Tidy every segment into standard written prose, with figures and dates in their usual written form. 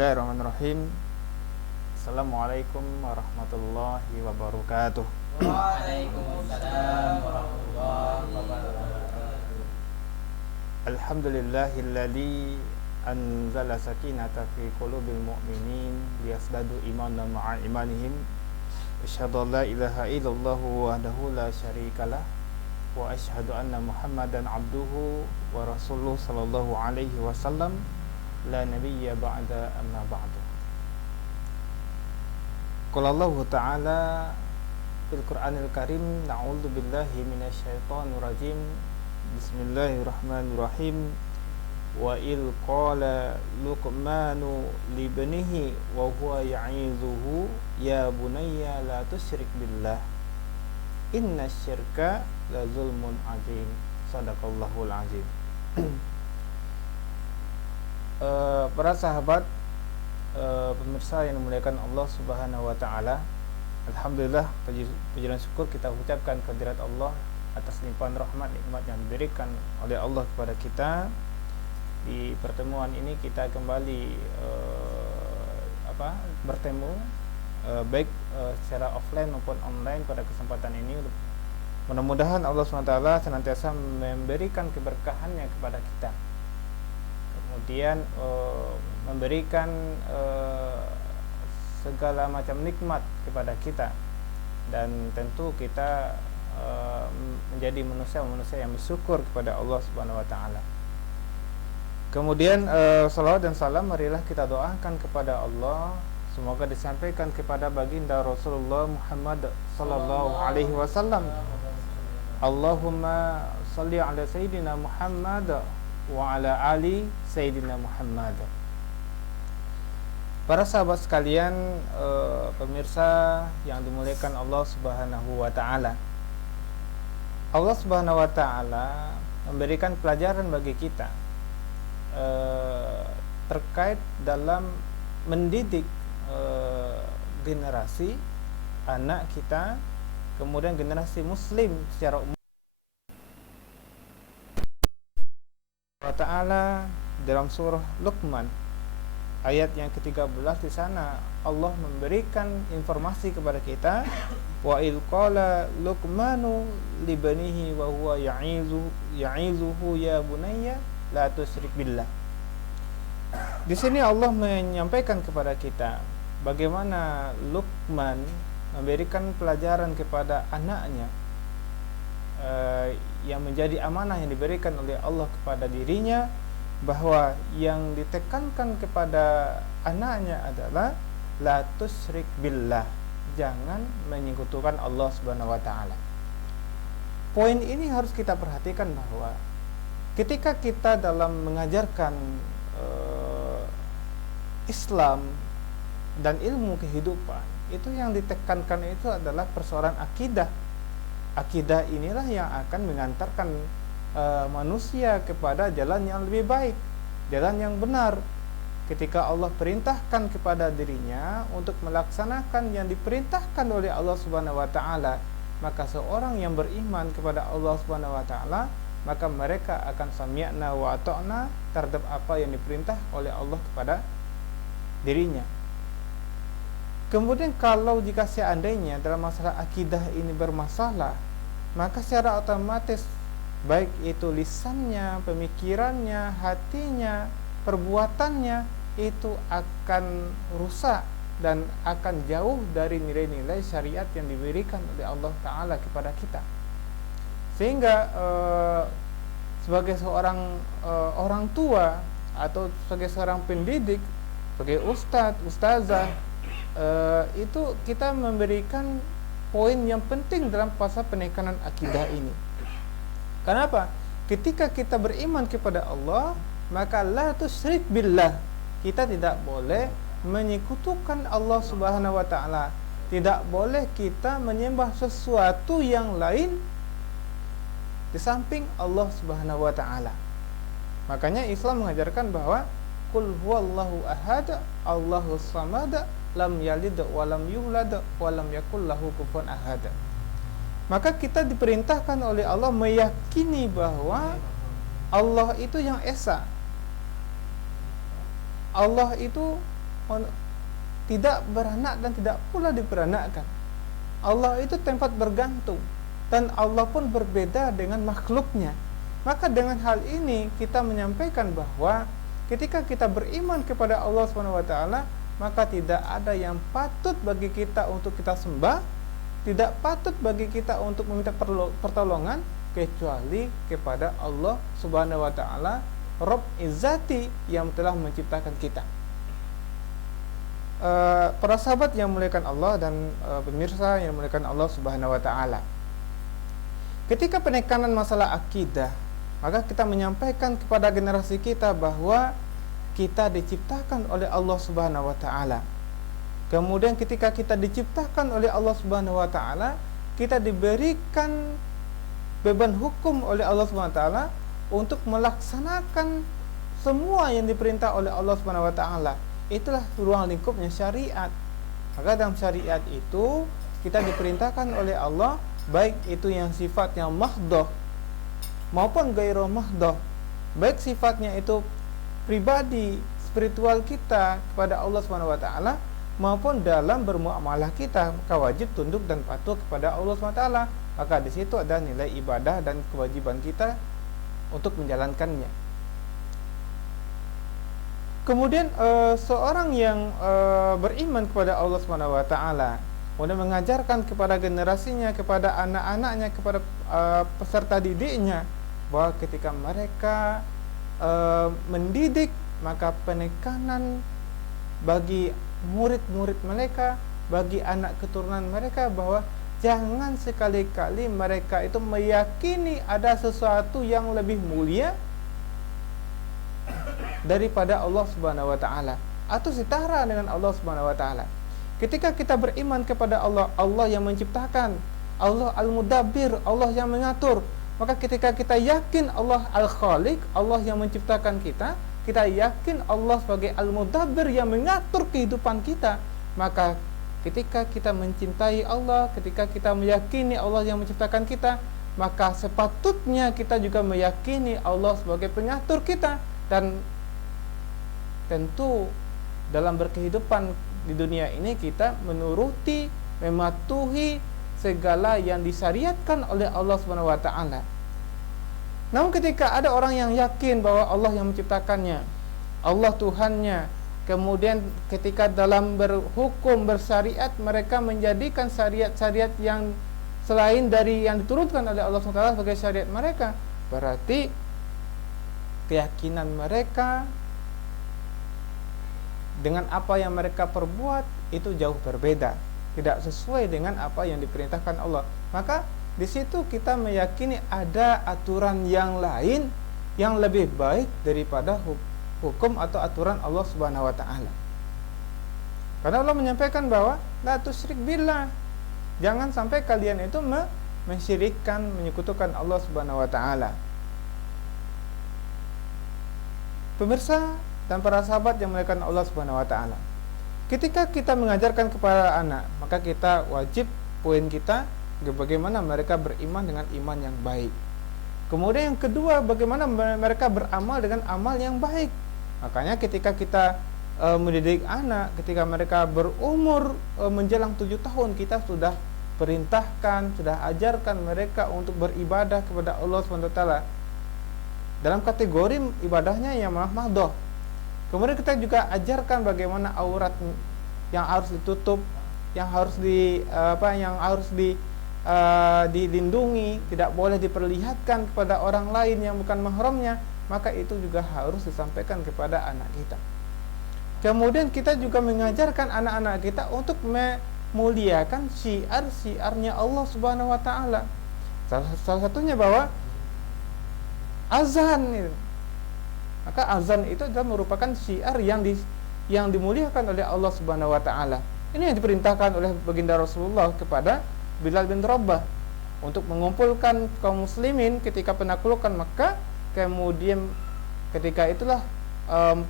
Bismillahirrahmanirrahim. Assalamualaikum warahmatullahi wabarakatuh. Waalaikumsalam warahmatullahi wabarakatuh. Alhamdulillahilladzi anzala sakinata fi qulubil mu'minin liyasdadu imanan ma'a imanihim. Asyhadu an la ilaha illallah wahdahu la syarikalah wa asyhadu anna Muhammadan abduhu wa rasuluhu sallallahu alaihi wasallam la nabiyya ba'da amma ba'du. Qala Allah Ta'ala fil Qur'anil Karim, na'udzu billahi minasyaitonir rajim. Bismillahirrahmanirrahim. Wa il qala Luqmanu libnihi wa huwa ya'izuhu ya bunayya la tusyrik billah innasyirka la zulmun azim. Shadaqallahul azim. Para sahabat, pemirsa yang dimuliakan Allah Subhanahu wa taala, alhamdulillah, puji dan syukur kita ucapkan kehadirat Allah atas limpahan rahmat nikmat yang diberikan oleh Allah kepada kita. Di pertemuan ini kita kembali bertemu baik secara offline maupun online pada kesempatan ini. Mudah-mudahan Allah SWT senantiasa memberikan keberkahannya kepada kita, kemudian memberikan segala macam nikmat kepada kita, dan tentu kita menjadi manusia yang bersyukur kepada Allah Subhanahu wa taala. Kemudian salawat dan salam marilah kita doakan kepada Allah, semoga disampaikan kepada baginda Rasulullah Muhammad sallallahu alaihi wasallam. Allahumma shalli ala sayyidina Muhammad wa ala ali sayyidina Muhammad. Para sahabat sekalian, pemirsa yang dimuliakan Allah Subhanahu wa taala. Allah Subhanahu wa taala memberikan pelajaran bagi kita terkait dalam mendidik generasi anak kita, kemudian generasi muslim secara umum. Allah Ta'ala dalam surah Luqman ayat yang ke-13, di sana Allah memberikan informasi kepada kita, wa il qala Luqmanu libanihi wa huwa ya'izuhu ya bunayya la tusyrik billah. Di sini Allah menyampaikan kepada kita bagaimana Luqman memberikan pelajaran kepada anaknya yang menjadi amanah yang diberikan oleh Allah kepada dirinya, bahwa yang ditekankan kepada anaknya adalah la tusyrik billah, jangan menyekutukan Allah Subhanahu wa taala. Poin ini harus kita perhatikan, bahwa ketika kita dalam mengajarkan Islam dan ilmu kehidupan, itu yang ditekankan itu adalah persoalan akidah. Akidah inilah yang akan mengantarkan manusia kepada jalan yang lebih baik, jalan yang benar. Ketika Allah perintahkan kepada dirinya untuk melaksanakan yang diperintahkan oleh Allah Subhanahu wa taala, maka seorang yang beriman kepada Allah Subhanahu wa taala, maka mereka akan sami'na wa ata'na terhadap apa yang diperintah oleh Allah kepada dirinya. Kemudian kalau jika seandainya dalam masalah akidah ini bermasalah, maka secara otomatis baik itu lisannya, pemikirannya, hatinya, perbuatannya itu akan rusak dan akan jauh dari nilai-nilai syariat yang diberikan oleh Allah Ta'ala kepada kita. Sehingga sebagai seorang orang tua atau sebagai seorang pendidik, sebagai ustadz, ustazah, itu kita memberikan poin yang penting dalam pasal penekanan akidah ini. Kenapa? Ketika kita beriman kepada Allah, maka la tusyrik billah, kita tidak boleh menyekutukan Allah Subhanahu wa taala. Tidak boleh kita menyembah sesuatu yang lain di samping Allah Subhanahu wa taala. Makanya Islam mengajarkan bahwa qul huwallahu ahad, Allahus samad, lam yalid wa lam yulad wa lam yakul lahu kufuwan ahad. Maka kita diperintahkan oleh Allah meyakini bahwa Allah itu yang esa. Allah itu tidak beranak dan tidak pula diperanakkan. Allah itu tempat bergantung, dan Allah pun berbeda dengan makhluknya. Maka dengan hal ini kita menyampaikan bahwa ketika kita beriman kepada Allah SWT, maka tidak ada yang patut bagi kita untuk kita sembah, tidak patut bagi kita untuk meminta pertolongan kecuali kepada Allah Subhanahu wa taala, Rabb Izzati, yang telah menciptakan kita. Para sahabat yang memuliakan Allah dan pemirsa yang memuliakan Allah Subhanahu wa taala, ketika penekanan masalah akidah, maka kita menyampaikan kepada generasi kita bahwa kita diciptakan oleh Allah Subhanahu wa taala. Kemudian ketika kita diciptakan oleh Allah Subhanahu wa taala, kita diberikan beban hukum oleh Allah Subhanahu wa taala untuk melaksanakan semua yang diperintah oleh Allah Subhanahu wa taala. Itulah ruang lingkupnya syariat. Maka dalam syariat itu kita diperintahkan oleh Allah, baik itu yang sifatnya mahdoh maupun gairu mahdoh, baik sifatnya itu pribadi spiritual kita kepada Allah Subhanahu wa taala maupun dalam bermuamalah kita, maka wajib tunduk dan patuh kepada Allah Subhanahu wa taala. Maka di situ ada nilai ibadah dan kewajiban kita untuk menjalankannya. Kemudian seorang yang beriman kepada Allah Subhanahu wa taala kemudian mengajarkan kepada generasinya, kepada anak-anaknya, kepada peserta didiknya, bahwa ketika mereka mendidik, maka penekanan bagi murid-murid mereka, bagi anak keturunan mereka, bahwa jangan sekali-kali mereka itu meyakini ada sesuatu yang lebih mulia daripada Allah Subhanahu wa taala atau setara dengan Allah Subhanahu wa taala. Ketika kita beriman kepada Allah, Allah yang menciptakan, Allah Al-Mudabbir, Allah yang mengatur, maka ketika kita yakin Allah Al-Khaliq, Allah yang menciptakan kita, kita yakin Allah sebagai Al-Mudabbir yang mengatur kehidupan kita, maka ketika kita mencintai Allah, ketika kita meyakini Allah yang menciptakan kita, maka sepatutnya kita juga meyakini Allah sebagai pengatur kita. Dan tentu dalam berkehidupan di dunia ini kita menuruti, mematuhi segala yang disyariatkan oleh Allah Subhanahu wa taala. Namun ketika ada orang yang yakin bahwa Allah yang menciptakannya, Allah Tuhannya, kemudian ketika dalam berhukum, bersyariat, mereka menjadikan syariat-syariat yang selain dari yang diturunkan oleh Allah SWT sebagai syariat mereka, berarti keyakinan mereka dengan apa yang mereka perbuat itu jauh berbeda, tidak sesuai dengan apa yang diperintahkan Allah. Maka di situ kita meyakini ada aturan yang lain yang lebih baik daripada hukum atau aturan Allah Subhanahu wa taala. Karena Allah menyampaikan bahwa la tusyrik billah, jangan sampai kalian itu mensyirikkan, menyekutukan Allah Subhanahu wa taala. Pemirsa dan para sahabat yang memuliakan Allah Subhanahu wa taala, ketika kita mengajarkan kepada anak, maka kita wajib, poin kita, bagaimana mereka beriman dengan iman yang baik. Kemudian yang kedua, bagaimana mereka beramal dengan amal yang baik. Makanya ketika kita mendidik anak, ketika mereka berumur menjelang 7 tahun, kita sudah perintahkan, sudah ajarkan mereka untuk beribadah kepada Allah SWT dalam kategori ibadahnya yang mahdoh. Kemudian kita juga ajarkan bagaimana aurat yang harus ditutup, yang harus dilindungi, tidak boleh diperlihatkan kepada orang lain yang bukan mahramnya. Maka itu juga harus disampaikan kepada anak kita. Kemudian kita juga mengajarkan anak-anak kita untuk memuliakan syiar-syiarnya Allah Subhanahu wa taala. Salah satunya bahwa azan itu. Maka azan itu adalah merupakan syiar yang dimuliakan oleh Allah Subhanahu wa taala. Ini yang diperintahkan oleh baginda Rasulullah kepada Bilal bin Rabah untuk mengumpulkan kaum muslimin ketika penaklukan Makkah. Kemudian ketika itulah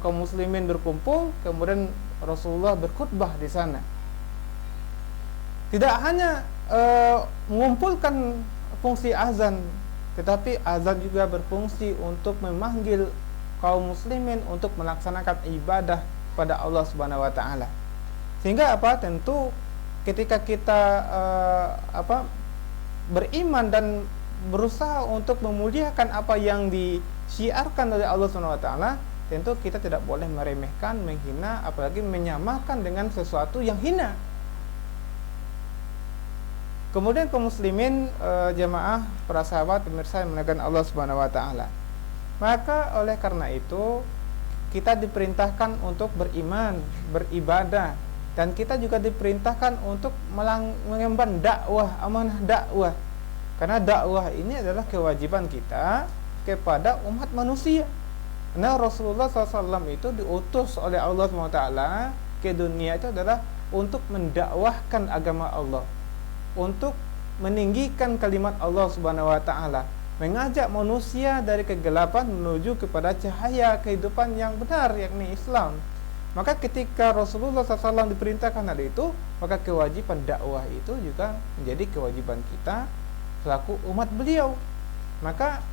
kaum muslimin berkumpul, kemudian Rasulullah berkhutbah di sana. Tidak hanya mengumpulkan fungsi azan, tetapi azan juga berfungsi untuk memanggil kaum muslimin untuk melaksanakan ibadah kepada Allah Subhanahu wa taala. Sehingga apa? Tentu ketika kita beriman dan berusaha untuk memuliakan apa yang disiarkan oleh Allah Subhanahu wa taala, tentu kita tidak boleh meremehkan, menghina, apalagi menyamakan dengan sesuatu yang hina. Kemudian kaum muslimin, jamaah, para sahabat, pemirsa yang memuliakan Allah Subhanahu wa taala. Maka oleh karena itu kita diperintahkan untuk beriman, beribadah, dan kita juga diperintahkan untuk mengemban dakwah, amanah dakwah. Karena dakwah ini adalah kewajiban kita kepada umat manusia. Karena Rasulullah SAW itu diutus oleh Allah SWT ke dunia itu adalah untuk mendakwahkan agama Allah, untuk meninggikan kalimat Allah Subhanahu wa taala, mengajak manusia dari kegelapan menuju kepada cahaya kehidupan yang benar, yakni Islam. Maka ketika Rasulullah SAW diperintahkan hal itu, maka kewajiban dakwah itu juga menjadi kewajiban kita selaku umat beliau. Maka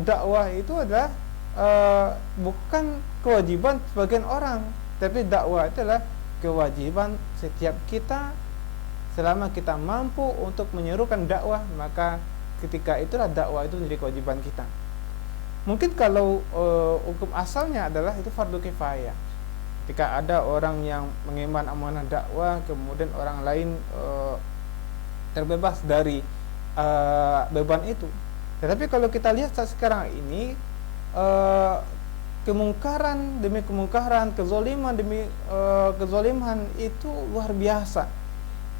dakwah itu adalah bukan kewajiban sebagian orang, tapi dakwah itu adalah kewajiban setiap kita. Selama kita mampu untuk menyerukan dakwah, maka ketika itulah dakwah itu menjadi kewajiban kita. Mungkin kalau hukum asalnya adalah itu fardu kifayah. Ketika ada orang yang mengemban amanah dakwah, kemudian orang lain terbebas dari beban itu. Tetapi kalau kita lihat saat sekarang ini, kemungkaran demi kemungkaran, kezaliman demi kezaliman itu luar biasa.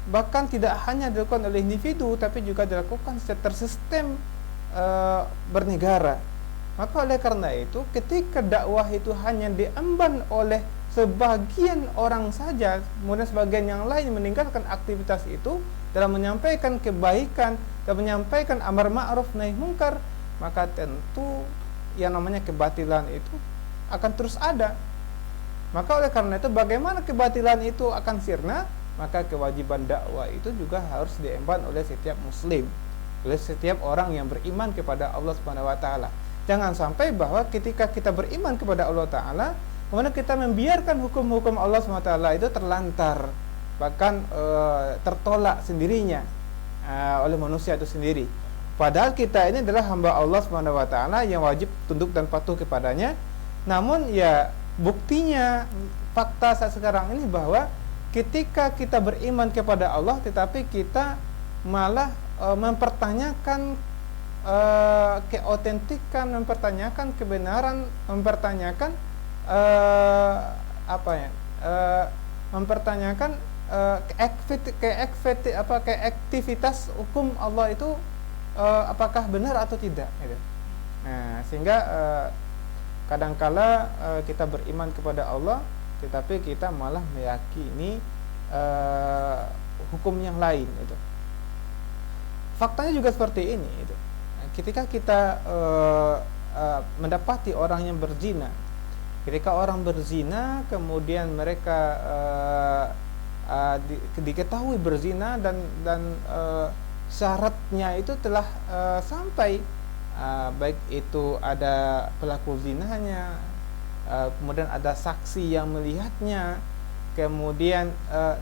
Bahkan tidak hanya dilakukan oleh individu, tapi juga dilakukan secara tersistem bernegara. Maka oleh karena itu, ketika dakwah itu hanya diemban oleh sebagian orang saja, kemudian sebagian yang lain meninggalkan aktivitas itu dalam menyampaikan kebaikan dan menyampaikan amar ma'ruf nahi munkar, maka tentu yang namanya kebatilan itu akan terus ada. Maka oleh karena itu, bagaimana kebatilan itu akan sirna? Maka kewajiban dakwah itu juga harus diemban oleh setiap muslim, oleh setiap orang yang beriman kepada Allah Subhanahu wa taala. Jangan sampai bahwa ketika kita beriman kepada Allah taala, kemudian kita membiarkan hukum-hukum Allah Subhanahu wa taala itu terlantar, bahkan tertolak sendirinya oleh manusia itu sendiri. Padahal kita ini adalah hamba Allah Subhanahu wa taala yang wajib tunduk dan patuh kepadanya. Namun ya buktinya, fakta saat sekarang ini bahwa ketika kita beriman kepada Allah, tetapi kita malah mempertanyakan keautentikan, mempertanyakan kebenaran, mempertanyakan mempertanyakan keaktivitas hukum Allah itu apakah benar atau tidak, gitu. Nah, sehingga kadangkala kita beriman kepada Allah, tetapi kita malah meyakini hukum yang lain itu. Faktanya juga seperti ini itu. Ketika kita mendapati orang yang berzina, ketika orang berzina kemudian mereka diketahui berzina dan syaratnya itu telah sampai, baik itu ada pelaku zinanya, kemudian ada saksi yang melihatnya, kemudian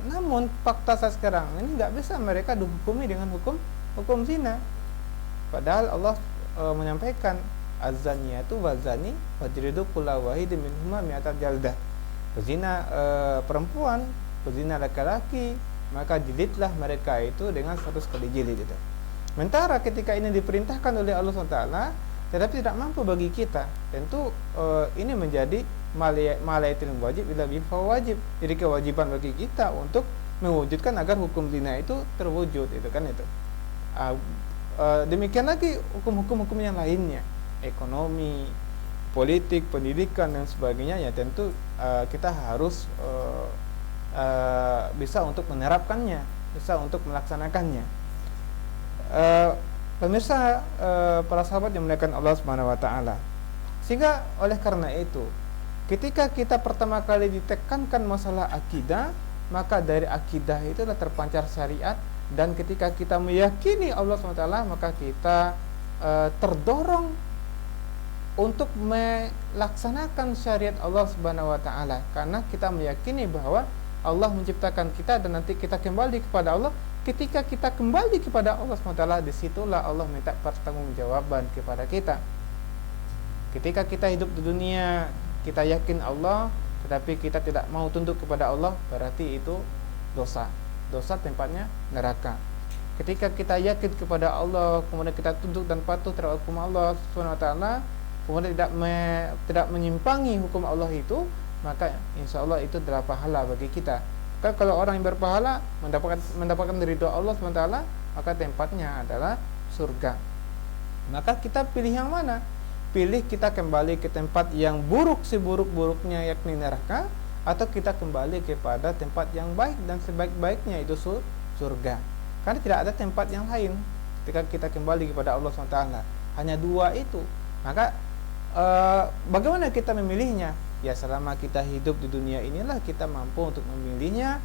namun fakta saat sekarang ini nggak bisa mereka dihukumi dengan hukum zina. Padahal Allah menyampaikan az-zaniyatu waz-zani fajridu kulla wahidin minhuma mi'ata jaldah. Pezina perempuan, pezina laki-laki, maka jilidlah mereka itu dengan 100 kali jilid itu. Sementara ketika ini diperintahkan oleh Allah SWT, tetapi tidak mampu bagi kita, tentu ini menjadi malaitul wajib ila bil wajib. Jadi kewajiban bagi kita untuk mewujudkan agar hukum zina itu terwujud, itu kan itu. Demikian lagi hukum-hukum yang lainnya, ekonomi, politik, pendidikan dan sebagainya, ya tentu kita harus bisa untuk menerapkannya, bisa untuk melaksanakannya. Pemirsa, para sahabat yang memuliakan Allah Subhanahu wa taala. Sehingga oleh karena itu, ketika kita pertama kali ditekankan masalah akidah, maka dari akidah itu adalah terpancar syariat, dan ketika kita meyakini Allah SWT, maka kita terdorong untuk melaksanakan syariat Allah Subhanahu wa taala, karena kita meyakini bahwa Allah menciptakan kita dan nanti kita kembali kepada Allah. Ketika kita kembali kepada Allah Subhanahu wa taala, disitulah Allah minta pertanggungjawaban kepada kita. Ketika kita hidup di dunia, kita yakin Allah, tetapi kita tidak mau tunduk kepada Allah, berarti itu dosa. Dosa tempatnya neraka. Ketika kita yakin kepada Allah, kemudian kita tunduk dan patuh terhadap hukum Allah Subhanahu wa taala, kemudian tidak menyimpangi hukum Allah itu, maka insya Allah itu adalah pahala bagi kita. Kan kalau orang yang berpahala mendapatkan ridho Allah Subhanahu wa taala, maka tempatnya adalah surga. Maka kita pilih yang mana? Pilih kita kembali ke tempat yang buruk seburuk-buruknya, yakni neraka, atau kita kembali kepada tempat yang baik dan sebaik-baiknya, itu surga. Karena tidak ada tempat yang lain ketika kita kembali kepada Allah SWT. Hanya dua itu. Maka bagaimana kita memilihnya? Ya, selama kita hidup di dunia inilah kita mampu untuk memilihnya,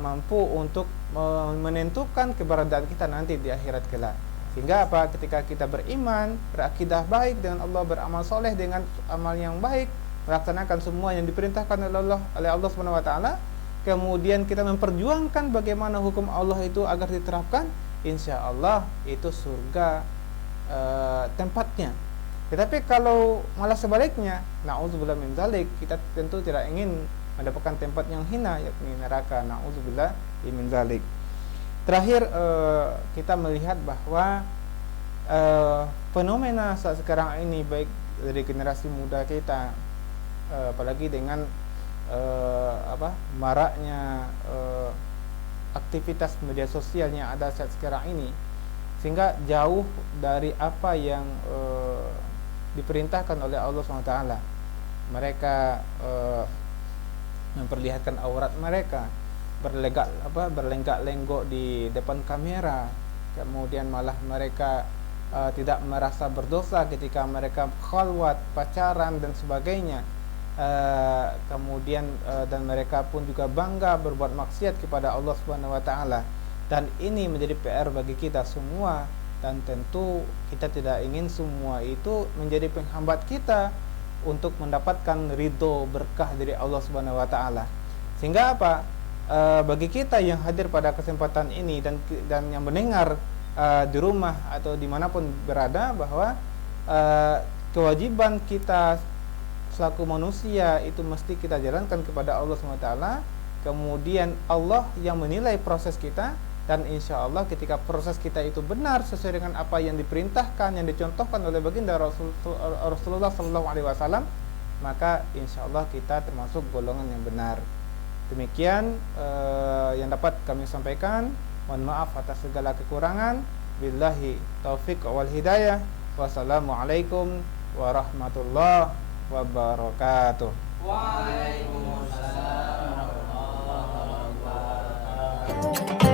mampu untuk menentukan keberadaan kita nanti di akhirat kelak. Sehingga apa? Ketika kita beriman, berakidah baik dengan Allah, beramal soleh dengan amal yang baik, melaksanakan semua yang diperintahkan oleh Allah Subhanahu wa taala, kemudian kita memperjuangkan bagaimana hukum Allah itu agar diterapkan, insya Allah itu surga tempatnya. Tetapi kalau malah sebaliknya, na'udzubillah min dzalik, kita tentu tidak ingin mendapatkan tempat yang hina, yakni neraka. Na'udzubillah min dzalik. Terakhir, kita melihat bahwa fenomena saat sekarang ini, baik dari generasi muda kita, apalagi dengan maraknya aktivitas media sosial yang ada saat sekarang ini, sehingga jauh dari apa yang diperintahkan oleh Allah SWT. Mereka memperlihatkan aurat mereka, berlenggak-lenggok di depan kamera, kemudian malah mereka tidak merasa berdosa ketika mereka khalwat, pacaran dan sebagainya. Kemudian dan mereka pun juga bangga berbuat maksiat kepada Allah Subhanahu wa taala. Dan ini menjadi PR bagi kita semua, dan tentu kita tidak ingin semua itu menjadi penghambat kita untuk mendapatkan ridho berkah dari Allah Subhanahu wa taala. Sehingga apa? Bagi kita yang hadir pada kesempatan ini dan yang mendengar di rumah atau dimanapun berada, bahwa kewajiban kita selaku manusia itu mesti kita jalankan kepada Allah SWT. Kemudian Allah yang menilai proses kita, dan insya Allah ketika proses kita itu benar sesuai dengan apa yang diperintahkan, yang dicontohkan oleh baginda Rasulullah SAW, maka insya Allah kita termasuk golongan yang benar. Demikian yang dapat kami sampaikan. Mohon maaf atas segala kekurangan. Billahi taufiq wal hidayah. Wassalamualaikum warahmatullahi wabarakatuh. Waalaikumsalam warahmatullahi wabarakatuh.